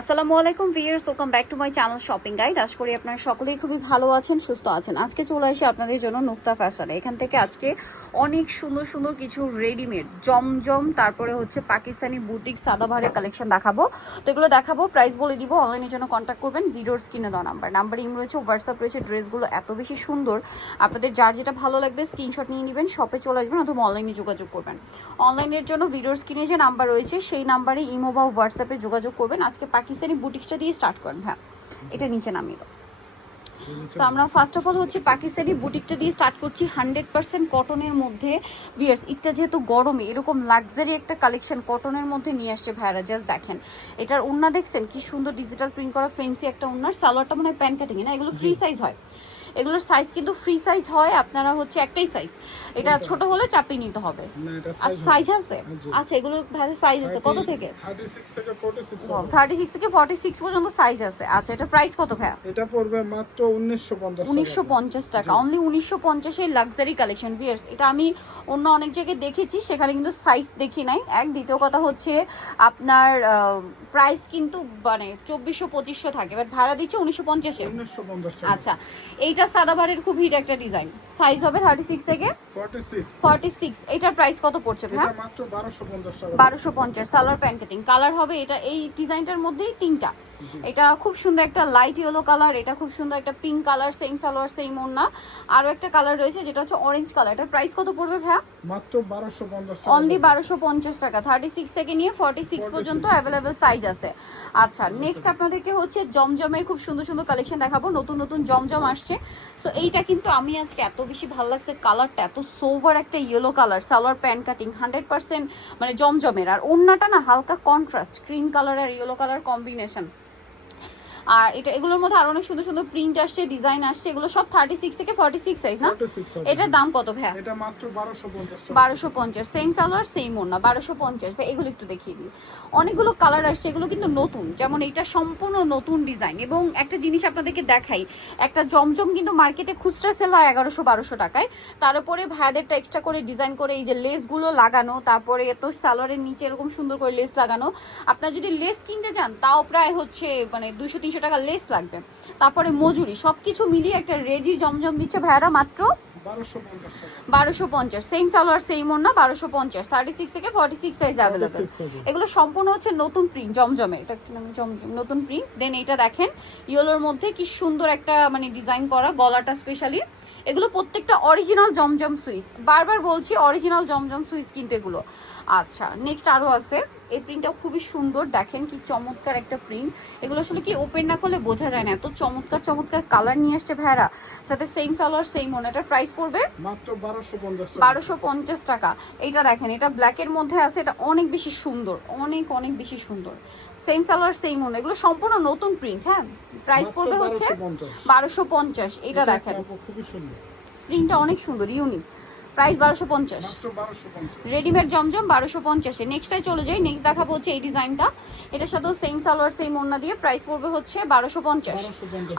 আসসালামু আলাইকুম viewers welcome back to my channel shopping guide আশা করি আপনারা সকলেই খুবই ভালো আছেন, সুস্থ আছেন। আজকে চলে আসি আপনাদের জন্য নুক্তা ফ্যাশনে এখান থেকে আজকে অনেক সুন্দর সুন্দর কিছু রেডিমেড জমজম, তারপরে হচ্ছে পাকিস্তানি বুটিক সাদাভারের কালেকশন দেখাবো। তো এগুলো দেখাবো প্রাইস বলে দিব অনলাইনের জন্য কন্ট্যাক্ট করবেন, ভিডিওর স্ক্রিনে দেওয়া নাম্বার নাম্বার ইম রয়েছে হোয়াটসঅ্যাপ রয়েছে, ড্রেসগুলো এত বেশি সুন্দর। আপনাদের যার যেটা ভালো লাগবে স্ক্রিনশট নিয়ে নেবেন শপে চলে আসবেন অথবা অনলাইনে যোগাযোগ করবেন। অনলাইনের জন্য ভিডিওর স্ক্রিনে যে নাম্বার রয়েছে, সেই নাম্বারে ইমো বা হোয়াটসঅ্যাপে যোগাযোগ করবেন। আজকে পাকিস্তানি বুটিক্সটা দিয়ে স্টার্ট করেন হ্যাঁ এটা নিচে নামিয়ে দাও। সো আমরা ফার্স্ট অফ অল হচ্ছে পাকিস্তানি বুটিকটা দিয়ে স্টার্ট করছি হান্ড্রেড পার্সেন্ট কটনের মধ্যে ভিয়ার্স ইটটা যেহেতু গরমে এরকম লাক্সারি একটা কালেকশন কটনের মধ্যে নিয়ে আসছে ভাইরা জাস্ট দেখেন। এটার উন্না দেখছেন? কি সুন্দর ডিজিটাল প্রিন্ট করা ফেন্সি একটা উন্নার সালোয়ারটা মনে হয় প্যান কাটিং না? এগুলো ফ্রি সাইজ হয়। এগুলোর সাইজ কিন্তু ফ্রি সাইজ হয় আপনারা হচ্ছে একটাই সাইজ এটা ছোট হলে চাপিয়ে নিতে হবে। আচ্ছা সাইজ আছে? আচ্ছা এগুলোর সাইজ আছে কত থেকে? 36 থেকে 46 হবে। থার্টি সিক্স থেকে ফর্টি সিক্স পর্যন্ত সাইজ আছে। আচ্ছা এটা প্রাইস কত ভাইয়া? এটা পড়বে মাত্র 1950 উনিশশো টাকা। পঞ্চাশ টাকা। অনলি উনিশশো পঞ্চাশের লাক্সারি কালেকশন ভিয়ার্স এটা আমি অন্য অনেক জায়গায় দেখেছি সেখানে কিন্তু সাইজ দেখি নাই। এক দ্বিতীয় কথা হচ্ছে আপনার প্রাইস কিন্তু মানে চব্বিশশো পঁচিশশো থাকে বাট ভাড়া দিচ্ছে উনিশশো পঞ্চাশে। 1950 আচ্ছা এইটা সাদাবারের খুব হিট একটা ডিজাইন সাইজ হবে থার্টি সিক্স থেকে 46 ফর্টি সিক্স এটার প্রাইস কত পড়ছে ভাই এটা মাত্র 1250 টাকা। বারোশো পঞ্চাশ সালোয়ার প্যান্ট কাটিং কালার হবে এটা এই ডিজাইনটার মধ্যেই তিনটা। এটা খুব সুন্দর একটা লাইট ইয়েলো কালার এটা খুব সুন্দর একটা pink colour same salwar same ওড়না। আরও একটা কালার রয়েছে যেটা হচ্ছে অরেঞ্জ কালার এটার প্রাইস কত পড়বে ভাইয়া? মাত্র 1250 অনলি বারোশো পঞ্চাশ টাকা। থার্টি সিক্স থেকে নিয়ে ফর্টি সিক্স পর্যন্ত অ্যাভেলেবেল সাইজ আছে। আচ্ছা নেক্সট আপনাদেরকে হচ্ছে জমজমের খুব সুন্দর সুন্দর কালেকশন দেখাবো। নতুন নতুন জমজম আসছে। সো এইটা কিন্তু আমি আজকে এত বেশি ভালো লাগছে কালারটা এত সোভার একটা yellow colour salwar pant cutting hundred percent মানে জমজমের। আর ওড়নাটা না হালকা কন্ট্রাস্ট ক্রিম কালার আর ইয়েলো কালার কম্বিনেশন আর এটা এগুলোর মধ্যে আরও অনেক সুন্দর সুন্দর প্রিন্ট আসছে ডিজাইন আসছে এগুলো সব থার্টি সিক্স থেকে ফর্টি সিক্স সাইজ না এটার দাম কত ভাইয়া? এটা মাত্র 1250 টাকা। বারোশো পঞ্চাশ সেম সালোয়ার সেম ওড়না বারোশো পঞ্চাশ। বা এগুলো একটু দেখিয়ে দিই। অনেকগুলো কালার আসছে এগুলো কিন্তু নতুন যেমন এটা সম্পূর্ণ নতুন ডিজাইন এবং একটা জিনিস আপনাদেরকে দেখাই একটা জমজম কিন্তু মার্কেটে খুচরা সেল হয় এগারোশো বারোশো টাকায়। তার উপরে ভাইয়াদেরটা এক্সট্রা করে ডিজাইন করে এই যে লেসগুলো লাগানো তারপরে এত সালোয়ারের নিচে এরকম সুন্দর করে লেস লাগানো। আপনার যদি লেস কিনতে চান তাও প্রায় হচ্ছে মানে দুশো তিনশো টাকা লেস লাগবে। তারপরে মজুরি সব কিছু মিলিয়ে একটা রেডি জমজম দিচ্ছে ভাইয়ারা মাত্র বারোশো পঞ্চাশ। সেম সালোয়ার সেম না বারোশো পঞ্চাশ। থার্টি সিক্স থেকে ফর্টি সিক্স সাইজ অ্যাভেলেবেল এগুলো সম্পূর্ণ হচ্ছে নতুন প্রিন্ট জমজমের। এটা একটু নামে জমজম নতুন প্রিন্ট দেন এটা দেখেন ইয়েলোর মধ্যে কি সুন্দর একটা মানে ডিজাইন করা গলাটা স্পেশালি এগুলো প্রত্যেকটা অরিজিনাল জমজম সুইচ বারবার বলছি অরিজিনাল জমজম সুইচ কিন্তু এগুলো। আচ্ছা নেক্সট আরও আছে। এই প্রিন্টটাও খুবই সুন্দর। দেখেন কি চমৎকার একটা প্রিন্ট এগুলো আসলে কি ওপেন না করলে বোঝা যায় না। এত চমৎকার চমৎকার কালার নিয়ে আসছে ভাইরা সাথে সেম সালোয়ার সেম ওন এটার প্রাইস পড়বে মাত্র 1250 টাকা। বারোশো পঞ্চাশ টাকা। এইটা দেখেন এটা ব্ল্যাকের মধ্যে আছে। এটা অনেক বেশি সুন্দর। অনেক অনেক বেশি সুন্দর। সেম সালোয়ার সেম ওন এগুলো সম্পূর্ণ নতুন প্রিন্ট হ্যাঁ? প্রাইস পড়বে হচ্ছে 1250 বারোশো পঞ্চাশ। এটা দেখেন। খুবই সুন্দর। প্রিন্টটা অনেক সুন্দর ইউনিক প্রাইস বারোশো পঞ্চাশ। রেডিমেড জমজম বারোশো পঞ্চাশে। নেক্সটটাই চলে যাই নেক্সট দেখা হচ্ছে এই ডিজাইনটা এটার সাথে সেম সালোয়ার সেম ওড়না দিয়ে প্রাইস পড়বে হচ্ছে বারোশো পঞ্চাশ।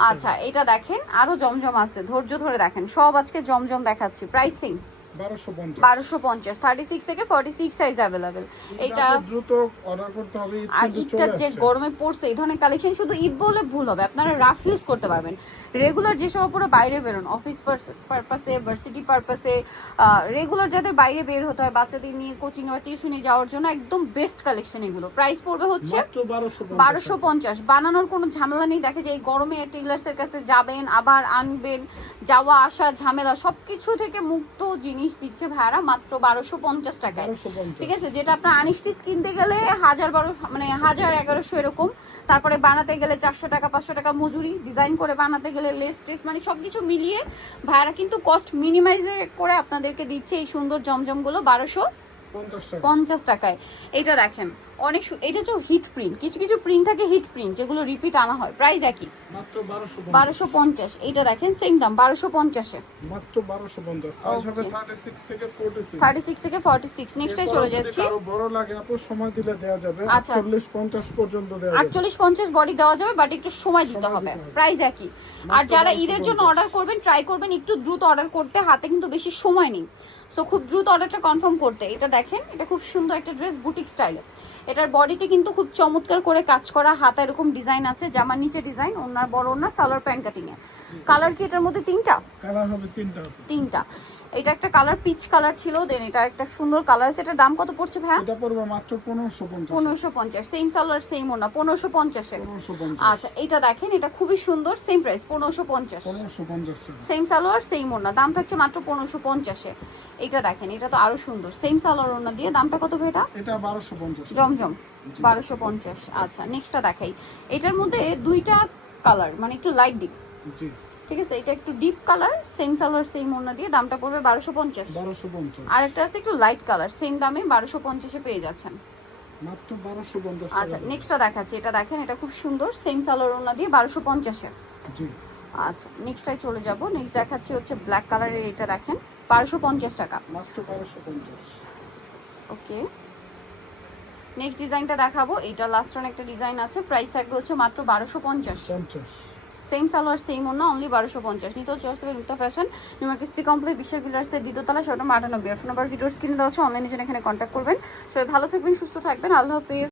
আচ্ছা এটা দেখেন আরও জমজম আছে ধৈর্য ধরে দেখেন। সব আজকে জমজম দেখাচ্ছি প্রাইস সেম 1250 বারোশো পঞ্চাশ। থার্টি সিক্স থেকে ফর্টি সিক্স সাইজ অ্যাভেলেবেল এটা এটা দ্রুত অর্ডার করতে হবে আর কিন্তু যে গরমে পড়ছে এই ধরনের কালেকশন শুধু ঈদ ভুল হবে আপনারা রাফ ইউজ করতে পারবেন। রেগুলার যেসব পুরো বাইরে বেরোন অফিস পারপাসে ভার্সিটি পারপাসে রেগুলার যাদের বাইরে বের হতে হয় বাচ্চাদের নিয়ে কোচিং বা টিউশনে যাওয়ার জন্য একদম বেস্ট কালেকশন এগুলো। প্রাইস পড়বে হচ্ছে বারোশো পঞ্চাশ। বানানোর কোনো ঝামেলা নেই দেখে যে এই গরমে টেইলার্সের কাছে যাবেন আবার আনবেন যাওয়া আসা ঝামেলা সবকিছু থেকে মুক্ত জিনিস দিচ্ছে ভাড়া মাত্র বারোশো পঞ্চাশ টাকায়। ঠিক আছে যেটা আপনার আনিস্টিস কিনতে গেলে হাজার বারো মানে হাজার এগারোশো এরকম। তারপরে বানাতে গেলে চারশো টাকা পাঁচশো টাকা মজুরি ডিজাইন করে বানাতে গেলে লেস টেস মানে সব কিছু মিলিয়ে ভাড়া কিন্তু কস্ট মিনিমাইজ করে আপনাদেরকে দিচ্ছে এই সুন্দর জমজমগুলো বারোশো পঞ্চাশ টাকায়। এটা দেখেন অনেক এটা হচ্ছে হিট প্রিন্ট কিছু কিছু প্রিন্ট থাকে হিট প্রিন্ট যেগুলো রিপিট আনা হয়। প্রাইস একই। মাত্র 1250 বারোশো পঞ্চাশ। এইটা দেখেন সেম দাম বারোশো পঞ্চাশে। মাত্র 1250 সাইজ হবে 36 থেকে 46 থার্টি সিক্স থেকে ফর্টি সিক্স নেক্সটে চলে যাচ্ছি। কারও বড় লাগে আপু সময় দিলে দেওয়া যাবে। আচ্ছা। 40 50 পর্যন্ত দেওয়া যাবে। আটচল্লিশ পঞ্চাশ বডি দেওয়া যাবে বাট একটু সময় দিতে হবে। প্রাইস একই। আর যারা ঈদের জন্য অর্ডার করবেন ট্রাই করবেন একটু দ্রুত অর্ডার করতে। হাতে কিন্তু বেশি সময় নেই। সো খুব দ্রুত অর্ডারটা কনফার্ম করতে। এটা দেখেন এটা খুব সুন্দর একটা ড্রেস বুটিক স্টাইলে এটার বডিতে কিন্তু খুব চমৎকার করে কাজ করা হাতা এরকম ডিজাইন আছে জামার নিচে ডিজাইন ওনার বড় ওনার সালোয়ার প্যান্ট কাটিং এ কালার কি এটার মধ্যে তিনটা? কালার হবে তিনটা তিনটা। এটা একটা কালার পিচ কালার ছিল দেন এটা একটা সুন্দর কালার আছে। এটার দাম কত পড়ছে ভাইয়া? এটা পড়বে মাত্র পনেরোশো পঞ্চাশ। পনেরোশো পঞ্চাশ সেম সালোয়ার সেম ওনা পনেরোশো পঞ্চাশে পনেরোশো পঞ্চাশ। আচ্ছা এটা দেখেন এটা খুবই সুন্দর সেম প্রাইস পনেরোশো পঞ্চাশ। পনেরোশো পঞ্চাশ সেম সালোয়ার সেম ওনা দাম থাকছে মাত্র পনেরোশো পঞ্চাশে এটা দেখেন এটা তো আরও সুন্দর সেম সালোয়ার ওনা দিয়ে দামটা কত ভাই এটা? এটা বারোশো পঞ্চাশ। জমজম বারোশো পঞ্চাশ। আচ্ছা নেক্সটটা দেখাই। এটার মধ্যে দুইটা কালার মানে একটু লাইট ডিপ জি। ঠিক আছে এটা একটু deep colour same salwar same ওনা দিয়ে দামটা পড়বে বারোশো পঞ্চাশ। আর একটা আছে একটু লাইট কালার সেম দামে বারোশো পঞ্চাশে পেয়ে যাচ্ছেন। আচ্ছা নেক্সটটা দেখাচ্ছি এটা দেখেন এটা খুব সুন্দর সেম সালোয়ার ওনা দিয়ে বারোশো পঞ্চাশে। আচ্ছা নেক্সটটাই চলে যাব নেক্সট দেখাচ্ছি হচ্ছে ব্ল্যাক কালারের এটা দেখেন বারোশো পঞ্চাশ টাকা। ওকে। নেক্সট ডিজাইনটা দেখাবো এটা লাস্ট একটা ডিজাইন আছে প্রাইস থাকবে হচ্ছে মাত্র বারোশো পঞ্চাশ। সেম সালোয়ার সেম ওনা অনলি বারোশো পঞ্চাশ। নিতে হচ্ছে আসতে হবে মুক্তা ফ্যাশন নিউমার্কিস্টি কমপ্লেক্স বিশ্বের পিলার্সের দ্বিতীয়তলা সেটা আটানব্বই আর ফোন নাম্বার ভিডিওর স্ক্রিনে দেওয়া হচ্ছে অনলাইনে জন্য এখানে কন্ট্যাক্ট করবেন। সবাই ভালো থাকবেন, সুস্থ থাকবেন। আল্লাহ হাফিজ।